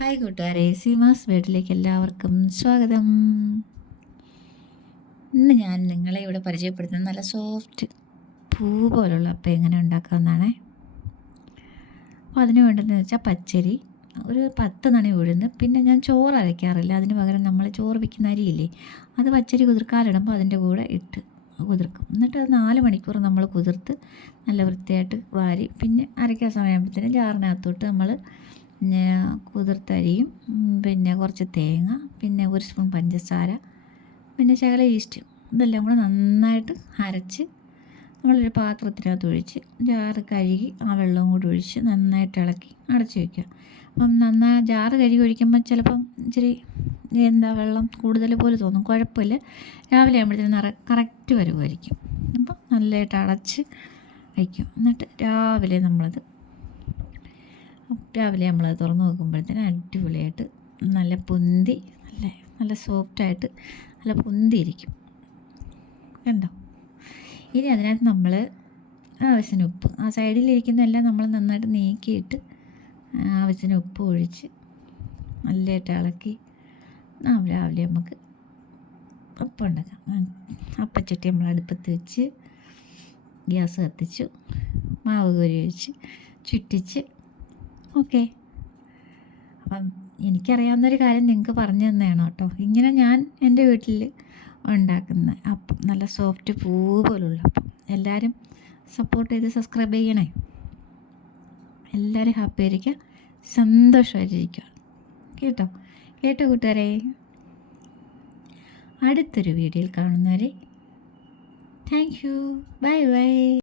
Hi കൂട്ടുകാരെ സീമാസ് വീട്ടിലേക്ക് എല്ലാവർക്കും സ്വാഗതം. ഇന്ന് ഞാൻ നിങ്ങളെ ഇവിടെ പരിചയപ്പെടുത്തുന്ന നല്ല സോഫ്റ്റ് പൂ പോലുള്ള അപ്പം എങ്ങനെ ഉണ്ടാക്കാമെന്നാണേ. അപ്പോൾ അതിന് വേണ്ടതെന്ന് വെച്ചാൽ പച്ചരി ഒരു പത്ത് നണി ഉഴുന്ന് പിന്നെ ഞാൻ ചോറ് അരയ്ക്കാറില്ല. അതിന് പകരം നമ്മൾ ചോറ് വയ്ക്കുന്ന അരിയില്ലേ അത് പച്ചരി കുതിർക്കാലിടുമ്പോൾ അതിന്റെ കൂടെ ഇട്ട് കുതിർക്കും. എന്നിട്ട് അത് നാല് മണിക്കൂർ നമ്മൾ കുതിർത്ത് നല്ല വൃത്തിയായിട്ട് വാരി പിന്നെ അരയ്ക്കാൻ സമയമാകുമ്പോഴത്തേനും ജാറിനകത്തോട്ട് നമ്മൾ കുതിർത്തരിയും പിന്നെ കുറച്ച് തേങ്ങ പിന്നെ ഒരു സ്പൂൺ പഞ്ചസാര പിന്നെ ശകല ഈസ്റ്റ് ഇതെല്ലാം കൂടെ നന്നായിട്ട് അരച്ച് നമ്മളൊരു പാത്രത്തിനകത്ത് ഒഴിച്ച് ജാറ് കഴുകി ആ വെള്ളവും കൂടി ഒഴിച്ച് നന്നായിട്ട് ഇളക്കി അടച്ച് വയ്ക്കുക അപ്പം നന്നായി ജാറ് കഴുകി ഒഴിക്കുമ്പോൾ ചിലപ്പം ഇച്ചിരി എന്താ വെള്ളം കൂടുതൽ പോലെ തോന്നും. കുഴപ്പമില്ല. രാവിലെ ആകുമ്പോഴത്തേനും നിറ കറക്റ്റ് വരുമായിരിക്കും. അപ്പം നല്ലതായിട്ട് അടച്ച് വയ്ക്കും എന്നിട്ട് രാവിലെ നമ്മളത് രാവിലെ നമ്മളത് തുറന്ന് നോക്കുമ്പോഴത്തേന് അടിപൊളിയായിട്ട് നല്ല പൊന്തി നല്ല നല്ല സോഫ്റ്റായിട്ട് നല്ല പൊന്തിയിരിക്കും. കണ്ടോ? ഇനി അതിനകത്ത് നമ്മൾ ആവശ്യത്തിന് ഉപ്പ് ആ സൈഡിലിരിക്കുന്നതെല്ലാം നമ്മൾ നന്നായിട്ട് നീക്കിയിട്ട് ആവശ്യത്തിന് ഉപ്പ് ഒഴിച്ച് നല്ലതായിട്ട് ഇളക്കി രാവിലെ നമുക്ക് അപ്പം ഉണ്ടാക്കാം. അപ്പച്ചട്ടി നമ്മൾ അടുപ്പത്ത് വെച്ച് ഗ്യാസ് കത്തിച്ചു മാവ് കോരി ഒഴിച്ച് ചുറ്റിച്ച് ഓക്കെ. അപ്പം എനിക്കറിയാവുന്നൊരു കാര്യം നിങ്ങൾക്ക് പറഞ്ഞു തന്നെയാണ് കേട്ടോ. ഇങ്ങനെ ഞാൻ എന്റെ വീട്ടിൽ ഉണ്ടാക്കുന്ന അപ്പം നല്ല സോഫ്റ്റ് പൂ പോലുള്ള അപ്പം. എല്ലാവരും സപ്പോർട്ട് ചെയ്ത് സബ്സ്ക്രൈബ് ചെയ്യണേ. എല്ലാവരും ഹാപ്പി ആയിരിക്കുക സന്തോഷമായിരിക്കുക കേട്ടോ? കേട്ടോ കൂട്ടുകാരെ? അടുത്തൊരു വീഡിയോയിൽ കാണുന്നവരെ താങ്ക് യു ബൈ ബൈ